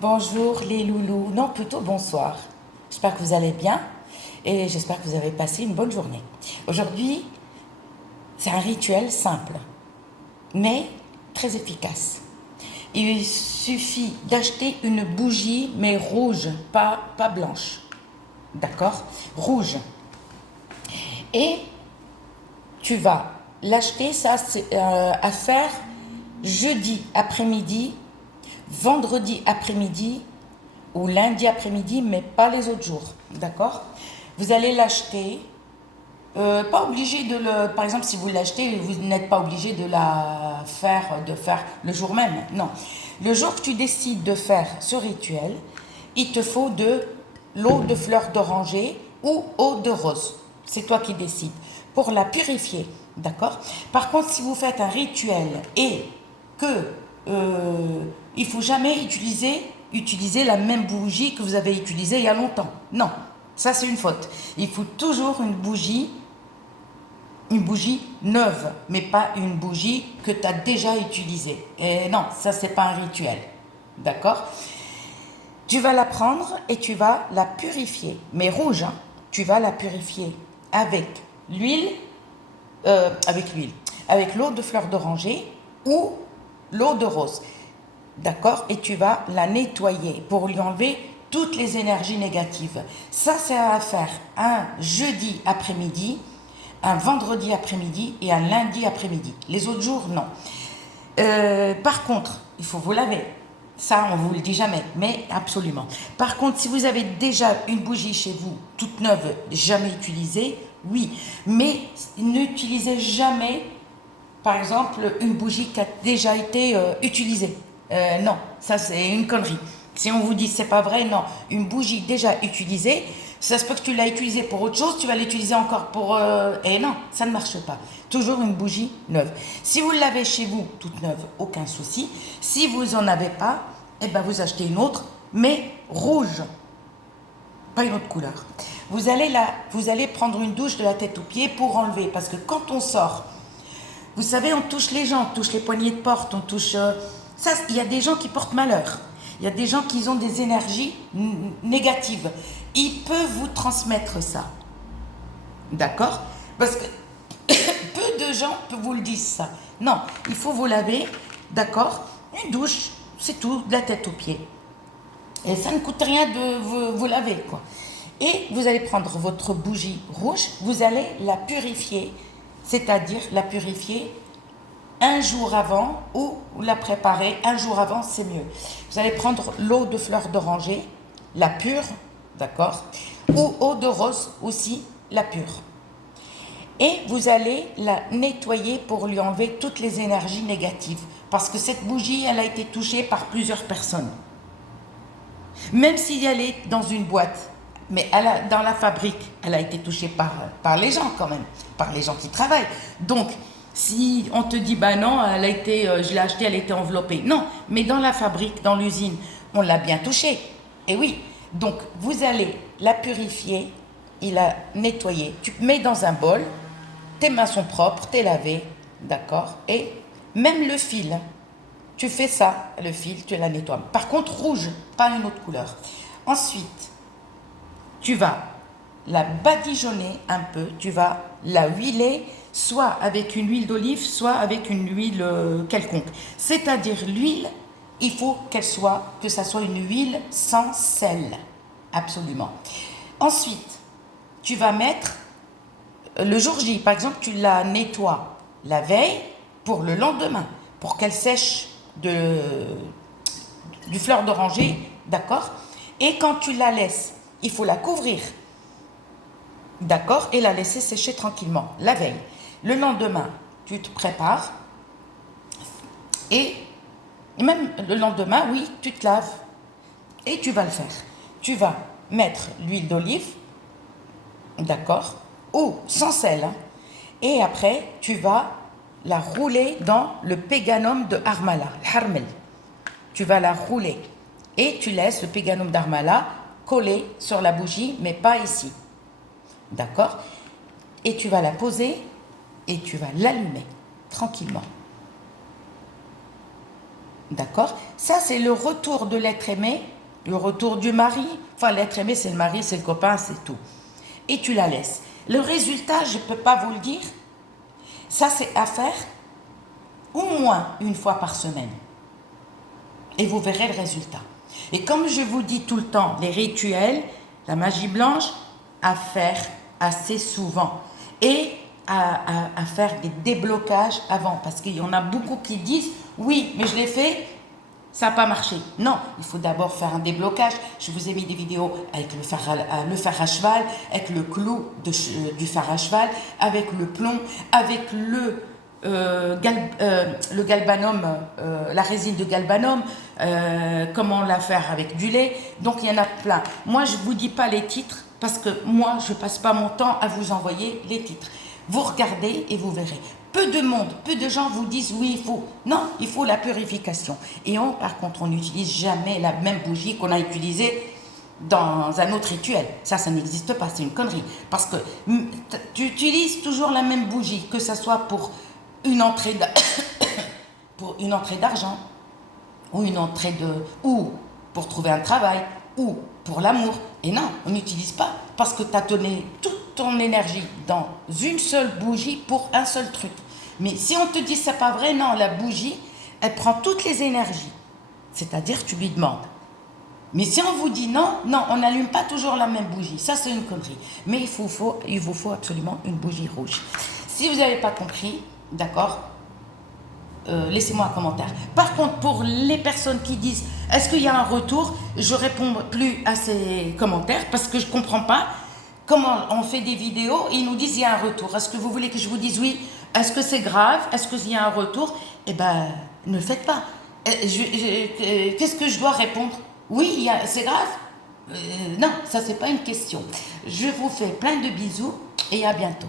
Bonjour les loulous, non plutôt bonsoir. J'espère que vous allez bien et j'espère que vous avez passé une bonne journée. Aujourd'hui, c'est un rituel simple, mais très efficace. Il suffit d'acheter une bougie, mais rouge, pas blanche. D'accord? Rouge. Et tu vas l'acheter, ça c'est à faire jeudi après-midi, vendredi après-midi ou lundi après-midi, mais pas les autres jours. D'accord? Vous allez l'acheter. Pas obligé de le. Par exemple, si vous l'achetez, vous n'êtes pas obligé de faire le jour même. Non. Le jour que tu décides de faire ce rituel, il te faut de l'eau de fleur d'oranger ou eau de rose. C'est toi qui décides. Pour la purifier. D'accord? Par contre, si vous faites un rituel et que il faut jamais utiliser la même bougie que vous avez utilisée il y a longtemps. Non, ça c'est une faute. Il faut toujours une bougie neuve, mais pas une bougie que tu as déjà utilisée. Et non, ça c'est pas un rituel. D'accord? Tu vas la prendre et tu vas la purifier, mais rouge, hein. Tu vas la purifier avec l'huile, avec l'eau de fleur d'oranger ou l'eau de rose. D'accord? Et tu vas la nettoyer pour lui enlever toutes les énergies négatives. Ça, c'est à faire un jeudi après-midi, un vendredi après-midi et un lundi après-midi. Les autres jours, non. Par contre, il faut vous laver. Ça, on ne vous le dit jamais, mais absolument. Par contre, si vous avez déjà une bougie chez vous, toute neuve, jamais utilisée, oui. Mais n'utilisez jamais, par exemple, une bougie qui a déjà été utilisée. Non, ça c'est une connerie. Si on vous dit c'est pas vrai, non. Une bougie déjà utilisée, ça se peut que tu l'as utilisée pour autre chose, tu vas l'utiliser encore pour... Et non, ça ne marche pas. Toujours une bougie neuve. Si vous l'avez chez vous, toute neuve, aucun souci. Si vous en avez pas, eh ben vous achetez une autre, mais rouge, pas une autre couleur. Vous allez prendre une douche de la tête aux pieds pour enlever, parce que quand on sort, vous savez, on touche les gens, on touche les poignées de porte, on touche... ça, il y a des gens qui portent malheur. Il y a des gens qui ont des énergies négatives. Ils peuvent vous transmettre ça. D'accord? Parce que peu de gens vous le disent ça. Non, il faut vous laver, d'accord? Une douche, c'est tout, de la tête aux pieds. Et ça ne coûte rien de vous laver, quoi. Et vous allez prendre votre bougie rouge, vous allez la purifier, c'est-à-dire la purifier un jour avant ou la préparer un jour avant, c'est mieux. Vous allez prendre l'eau de fleur d'oranger, la pure, d'accord, ou eau de rose aussi, la pure. Et vous allez la nettoyer pour lui enlever toutes les énergies négatives. Parce que cette bougie, elle a été touchée par plusieurs personnes. Même si elle est dans une boîte, mais dans la fabrique, elle a été touchée par les gens quand même, par les gens qui travaillent. Donc, si on te dit, bah non, je l'ai achetée, elle était enveloppée. Non, mais dans la fabrique, dans l'usine, on l'a bien touchée. Et oui, donc vous allez la purifier et la nettoyer. Tu mets dans un bol, tes mains sont propres, t'es lavé, d'accord? Et même le fil, tu fais ça, le fil, tu la nettoies. Par contre, rouge, pas une autre couleur. Ensuite, tu vas la badigeonner un peu, tu vas la huiler, soit avec une huile d'olive, soit avec une huile quelconque. C'est-à-dire l'huile, il faut que ça soit une huile sans sel, absolument. Ensuite, tu vas mettre le jour J, par exemple, tu la nettoies la veille pour le lendemain, pour qu'elle sèche du fleur d'oranger, d'accord? Et quand tu la laisses, il faut la couvrir, d'accord? Et la laisser sécher tranquillement, la veille. Le lendemain, tu te prépares et même le lendemain, oui, tu te laves et tu vas le faire. Tu vas mettre l'huile d'olive, d'accord? Ou sans sel, hein. Et après, tu vas la rouler dans le péganum de Harmala, l'harmel. Tu vas la rouler et tu laisses le péganum d'Harmala coller sur la bougie, mais pas ici. D'accord? Et tu vas la poser et tu vas l'allumer tranquillement. D'accord? Ça, c'est le retour de l'être aimé, le retour du mari. Enfin, l'être aimé, c'est le mari, c'est le copain, c'est tout. Et tu la laisses. Le résultat, je ne peux pas vous le dire. Ça, c'est à faire au moins une fois par semaine. Et vous verrez le résultat. Et comme je vous dis tout le temps, les rituels, la magie blanche, à faire assez souvent. Et à faire des déblocages avant. Parce qu'il y en a beaucoup qui disent, oui, mais je l'ai fait, ça n'a pas marché. Non, il faut d'abord faire un déblocage. Je vous ai mis des vidéos avec le fer à cheval, avec le clou du fer à cheval, avec le plomb, avec le galbanum, la résine de galbanum, comment la faire avec du lait. Donc il y en a plein. Moi, je ne vous dis pas les titres parce que moi, je ne passe pas mon temps à vous envoyer les titres. Vous regardez et vous verrez. Peu de monde, peu de gens vous disent oui, il faut. Non, il faut la purification. Et par contre, on n'utilise jamais la même bougie qu'on a utilisée dans un autre rituel. Ça n'existe pas, c'est une connerie. Parce que tu utilises toujours la même bougie, que ce soit pour une entrée d'argent, ou pour trouver un travail, ou pour l'amour. Et non, on n'utilise pas parce que tu as donné toute ton énergie dans une seule bougie pour un seul truc. Mais si on te dit c'est pas vrai, non, la bougie, elle prend toutes les énergies. C'est-à-dire tu lui demandes. Mais si on vous dit non, on n'allume pas toujours la même bougie. Ça, c'est une connerie. Mais il vous faut absolument une bougie rouge. Si vous n'avez pas compris, d'accord, laissez-moi un commentaire. Par contre, pour les personnes qui disent est-ce qu'il y a un retour, je ne réponds plus à ces commentaires parce que je ne comprends pas comment on fait des vidéos et ils nous disent il y a un retour. Est-ce que vous voulez que je vous dise oui? Est-ce que c'est grave? Est-ce qu'il y a un retour? Eh bien, ne le faites pas. Qu'est-ce que je dois répondre? Oui, c'est grave? Non, ça, c'est pas une question. Je vous fais plein de bisous et à bientôt.